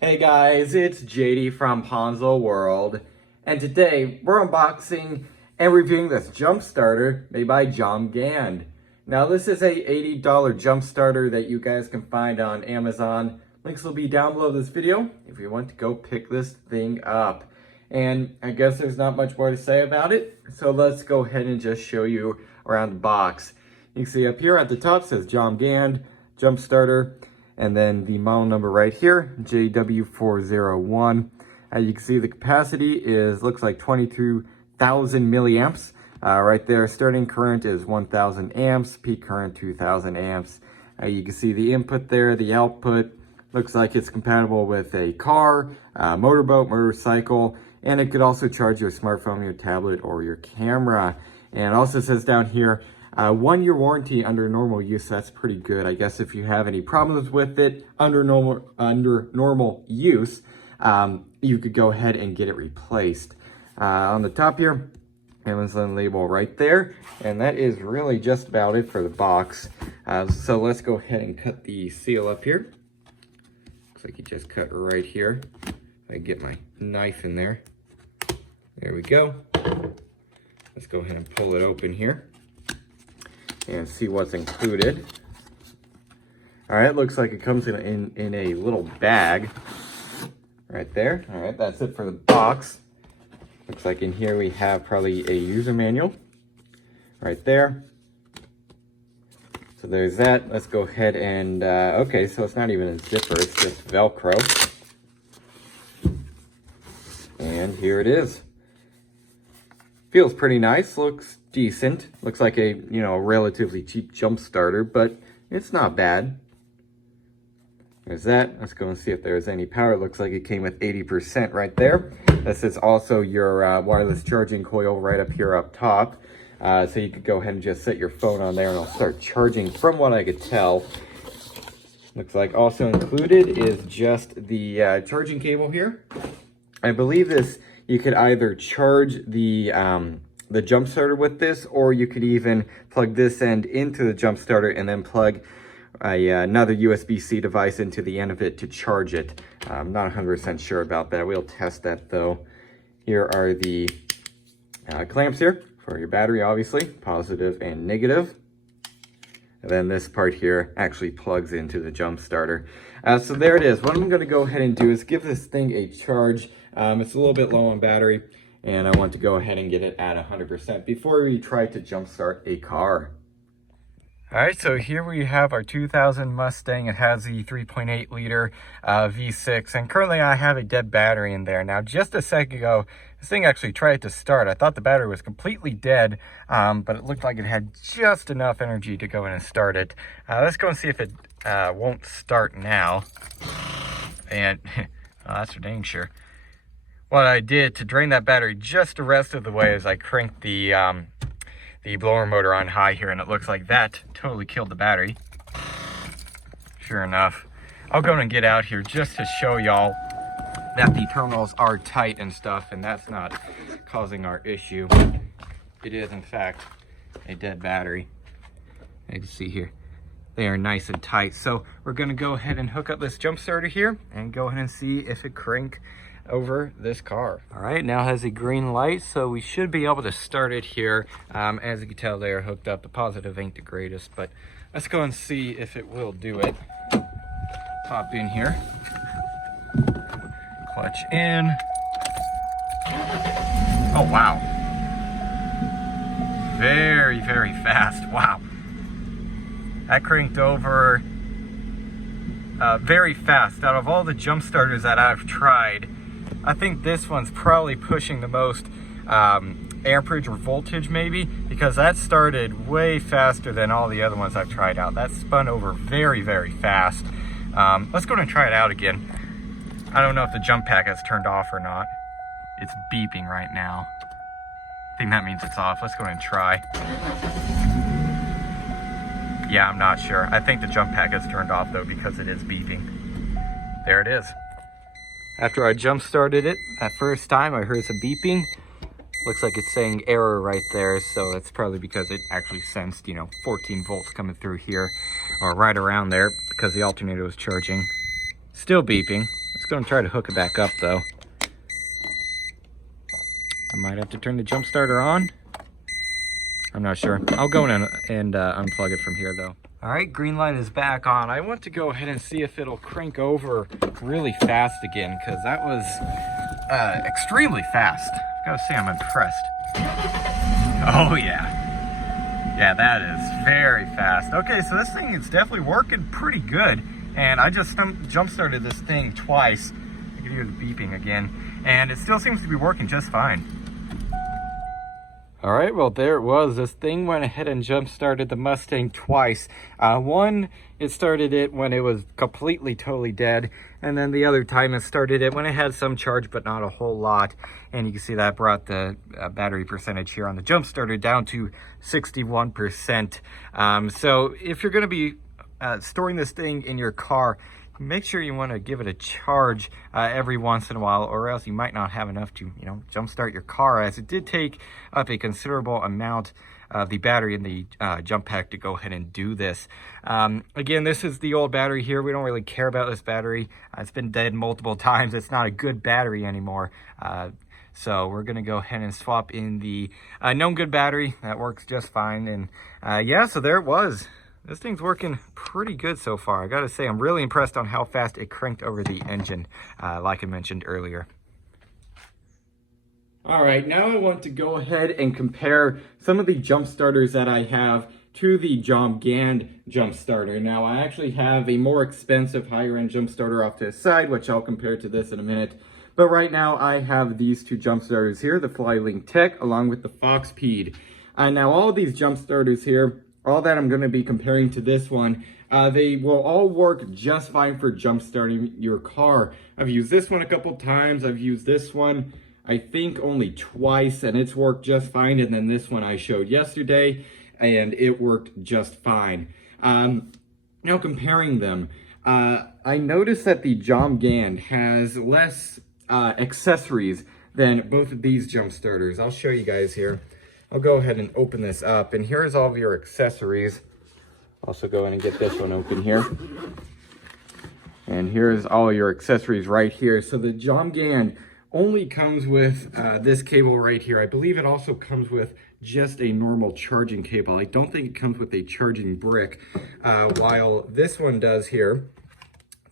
Hey guys, it's JD from Ponzo World, and today we're unboxing and reviewing this jump starter made by Jomgand. Now this is a $80 jump starter that you guys can find on Amazon. Links will be down below this video if you want to go pick this thing up. And I guess there's not much more to say about it, so let's go ahead and just show you around the box. You can see up here at the top says Jomgand jump starter. And then the model number right here, JW401. You can see the capacity looks like 22,000 milliamps. Right there, starting current is 1,000 amps, peak current 2,000 amps. You can see the input there, the output. Looks like it's compatible with a car, motorboat, motorcycle, and it could also charge your smartphone, your tablet, or your camera. And it also says down here, 1-year warranty under normal use. That's pretty good. I guess if you have any problems with it under normal use, you could go ahead and get it replaced. On the top here, Amazon label right there, and that is really just about it for the box. So let's go ahead and cut the seal up here. Looks like you just cut right here. I get my knife in there. There we go. Let's go ahead and pull it open here and see what's included. All right, looks like it comes in a little bag right there. All right, that's it for the box. Looks like in here we have probably a user manual right there. So there's that. Let's go ahead and, okay, so it's not even a zipper, it's just Velcro. And here it is. Feels pretty nice, looks decent. Looks like a, relatively cheap jump starter, but it's not bad. There's that. Let's go and see if there's any power. It looks like it came with 80% right there. This is also your wireless charging coil right up here up top. So you could go ahead and just set your phone on there and it'll start charging from what I could tell. Looks like also included is just the charging cable here. I believe this, you could either charge the jump starter with this, or you could even plug this end into the jump starter and then plug another USB-C device into the end of it to charge it. I'm not 100% sure about that. We'll test that though. Here are the clamps here for your battery, obviously, positive and negative. And then this part here actually plugs into the jump starter. So there it is. What I'm going to go ahead and do is give this thing a charge. It's a little bit low on battery, and I want to go ahead and get it at 100% before we try to jumpstart a car. All right, so here we have our 2000 Mustang. It has the 3.8 liter V6, and currently I have a dead battery in there. Now, just a second ago, this thing actually tried to start. I thought the battery was completely dead, but it looked like it had just enough energy to go in and start it. Let's go and see if it won't start now. And oh, that's for dang sure. What I did to drain that battery just the rest of the way is I cranked the blower motor on high here, and it looks like that totally killed the battery. Sure enough. I'll go and get out here just to show y'all that the terminals are tight and stuff, and that's not causing our issue. It is, in fact, a dead battery. As you can see here, they are nice and tight. So we're going to go ahead and hook up this jump starter here and go ahead and see if it crank over this car. All right, now has a green light, so we should be able to start it here. As you can tell, they are hooked up. The positive ain't the greatest, but let's go and see if it will do it. Pop in here, clutch in. Oh wow, very, very fast. Wow, that cranked over very fast. Out of all the jump starters that I've tried, I think this one's probably pushing the most amperage or voltage, maybe, because that started way faster than all the other ones I've tried out. That spun over very, very fast. Let's go and try it out again. I don't know if the jump pack has turned off or not. It's beeping right now. I think that means it's off. Let's go and try. Yeah, I'm not sure. I think the jump pack has turned off though, because it is beeping. There it is. After I jump started it that first time, I heard some beeping. Looks like it's saying error right there, so that's probably because it actually sensed, 14 volts coming through here, or right around there, because the alternator was charging. Still beeping. Let's go and try to hook it back up though. I might have to turn the jump starter on. I'm not sure. I'll go in and unplug it from here though. All right, green light is back on. I want to go ahead and see if it'll crank over really fast again, because that was extremely fast. I've got to say I'm impressed. Oh yeah. Yeah, that is very fast. Okay, so this thing is definitely working pretty good. And I just jump started this thing twice. You can hear the beeping again. And it still seems to be working just fine. All right, well, there it was. This thing went ahead and jump started the Mustang twice. One, it started it when it was completely, totally dead. And then the other time it started it when it had some charge, but not a whole lot. And you can see that brought the battery percentage here on the jump starter down to 61%. So if you're going to be storing this thing in your car, make sure you want to give it a charge every once in a while, or else you might not have enough to, jumpstart your car, as it did take up a considerable amount of the battery in the jump pack to go ahead and do this. Again, this is the old battery here. We don't really care about this battery. It's been dead multiple times. It's not a good battery anymore. So we're going to go ahead and swap in the known good battery. That works just fine. And yeah, so there it was. This thing's working pretty good so far. I gotta say, I'm really impressed on how fast it cranked over the engine, like I mentioned earlier. All right, now I want to go ahead and compare some of the jump starters that I have to the Jomgand jump starter. Now, I actually have a more expensive, higher-end jump starter off to the side, which I'll compare to this in a minute. But right now, I have these two jump starters here, the Flylink Tech, along with the Foxpeed. Now, all of these jump starters here, all that I'm going to be comparing to this one, they will all work just fine for jump starting your car. I've used this one a couple times. I've used this one, I think, only twice, and it's worked just fine. And then this one I showed yesterday, and it worked just fine. Now comparing them, I noticed that the Jomgand has less accessories than both of these jump starters. I'll show you guys here. I'll go ahead and open this up, and here's all of your accessories. Also go in and get this one open here. And here's all your accessories right here. So the Jomgand only comes with this cable right here. I believe it also comes with just a normal charging cable. I don't think it comes with a charging brick, while this one does here.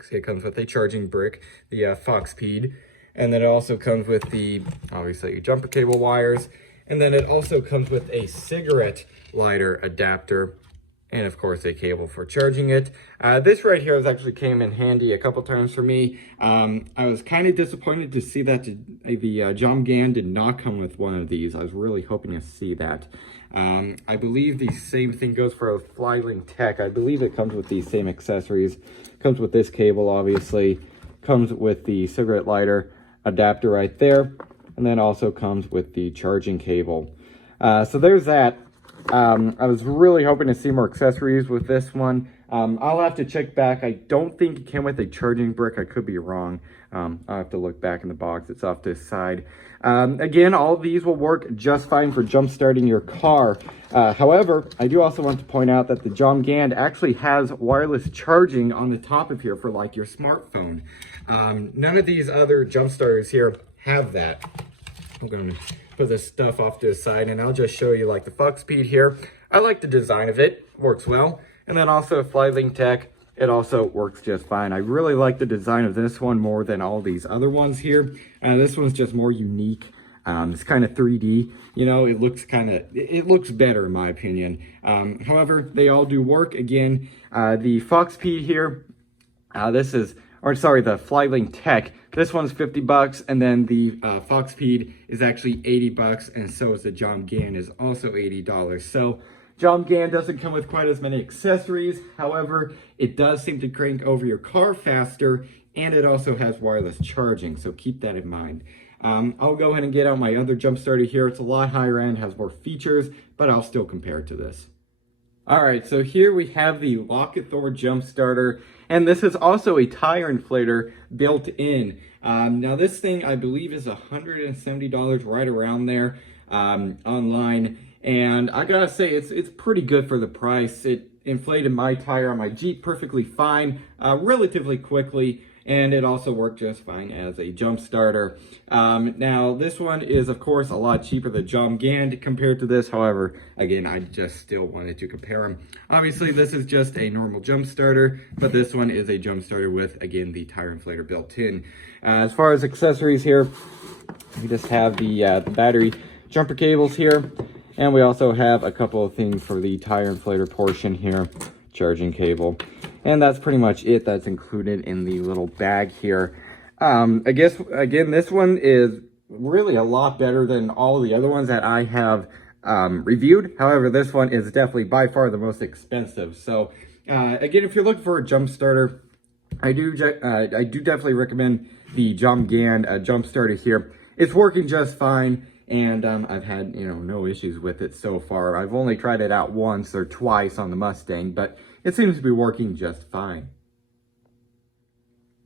See, it comes with a charging brick, the Foxpeed. And then it also comes with the, obviously, your jumper cable wires. And then it also comes with a cigarette lighter adapter and, of course, a cable for charging it. This right here has actually came in handy a couple times for me. I was kind of disappointed to see that the Jomgand did not come with one of these. I was really hoping to see that. I believe the same thing goes for a Flylink Tech. I believe it comes with these same accessories. Comes with this cable, obviously. Comes with the cigarette lighter adapter right there. And then also comes with the charging cable. So there's that. I was really hoping to see more accessories with this one. I'll have to check back. I don't think it came with a charging brick. I could be wrong. I'll have to look back in the box. It's off to the side. Again, all of these will work just fine for jump starting your car. However, I do also want to point out that the Jomgand actually has wireless charging on the top of here for like your smartphone. None of these other jump starters here have that. I'm going to put this stuff off to the side, and I'll just show you like the Foxpeed here. I like the design of it. Works well. And then also Flylink Tech. It also works just fine. I really like the design of this one more than all these other ones here. This one's just more unique. It's kind of 3D. You know, it looks better in my opinion. However, they all do work. Again, the Foxpeed here, the Flylink Tech. This one's 50 bucks, and then the Foxpeed is actually 80 bucks, and so is the Jomgand is also $80. So Jomgand doesn't come with quite as many accessories. However, it does seem to crank over your car faster, and it also has wireless charging, so keep that in mind. I'll go ahead and get out my other jump starter here. It's a lot higher end, has more features, but I'll still compare it to this. All right, so here we have the Locket Thor jump starter, and this is also a tire inflator built in. Now this thing, I believe, is $170 right around there online, and I gotta say it's pretty good for the price. It inflated my tire on my Jeep perfectly fine, relatively quickly, and it also worked just fine as a jump starter. Now this one is of course a lot cheaper than Jomgand compared to this. However, again, I just still wanted to compare them. Obviously this is just a normal jump starter, but this one is a jump starter with, again, the tire inflator built in. As far as accessories here, we just have the battery jumper cables here, and we also have a couple of things for the tire inflator portion here, charging cable, and that's pretty much it that's included in the little bag here. I guess, again, this one is really a lot better than all the other ones that I have reviewed. However, this one is definitely by far the most expensive. So again, if you're looking for a jump starter, I do definitely recommend the Jomgand jump starter here. It's working just fine, and I've had, no issues with it so far. I've only tried it out once or twice on the Mustang, but it seems to be working just fine.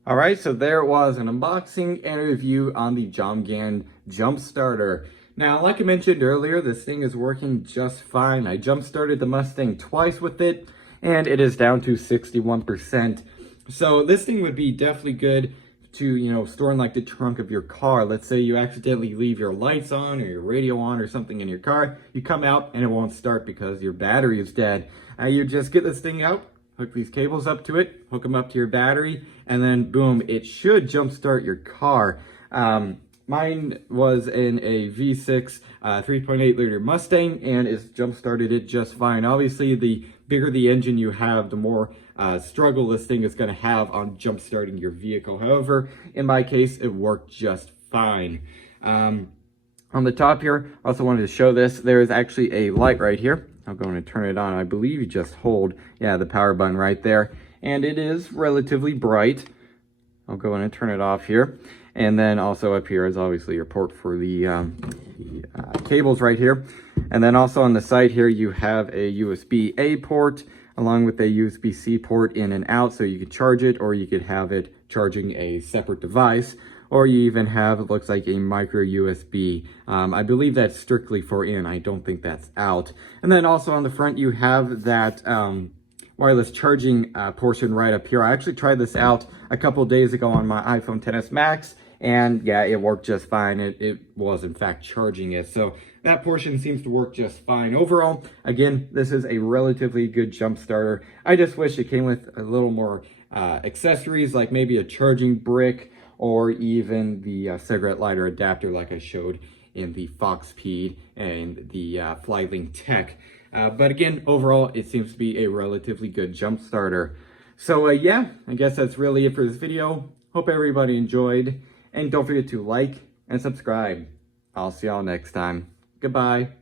All right, so there it was, an unboxing and a review on the Jomgand jump starter. Now, like I mentioned earlier, this thing is working just fine. I jump started the Mustang twice with it, and it is down to 61%. So this thing would be definitely good to, store in like the trunk of your car. Let's say you accidentally leave your lights on or your radio on or something in your car. You come out and it won't start because your battery is dead. You just get this thing out, hook these cables up to it, hook them up to your battery, and then boom, it should jumpstart your car. Mine was in a V6 3.8 liter Mustang, and it's jump started it just fine. Obviously, the bigger the engine you have, the more struggle this thing is going to have on jump starting your vehicle. However, in my case, it worked just fine. On the top here, I also wanted to show this. There is actually a light right here. I'll go and turn it on. I believe you just hold, the power button right there. And it is relatively bright. I'll go in and turn it off here. And then also up here is obviously your port for the cables right here. And then also on the side here, you have a USB-A port along with a USB-C port in and out, so you could charge it, or you could have it charging a separate device, or you even have, it looks like, a micro USB. I believe that's strictly for in. I don't think that's out. And then also on the front, you have that wireless charging portion right up here. I actually tried this out a couple days ago on my iPhone XS Max, and yeah, it worked just fine. It was in fact charging it. So that portion seems to work just fine. Overall, again, this is a relatively good jump starter. I just wish it came with a little more accessories, like maybe a charging brick, or even the cigarette lighter adapter like I showed in the Fox-P and the Flylink Tech. But again, overall, it seems to be a relatively good jump starter. So yeah, I guess that's really it for this video. Hope everybody enjoyed. And don't forget to like and subscribe. I'll see y'all next time. Goodbye.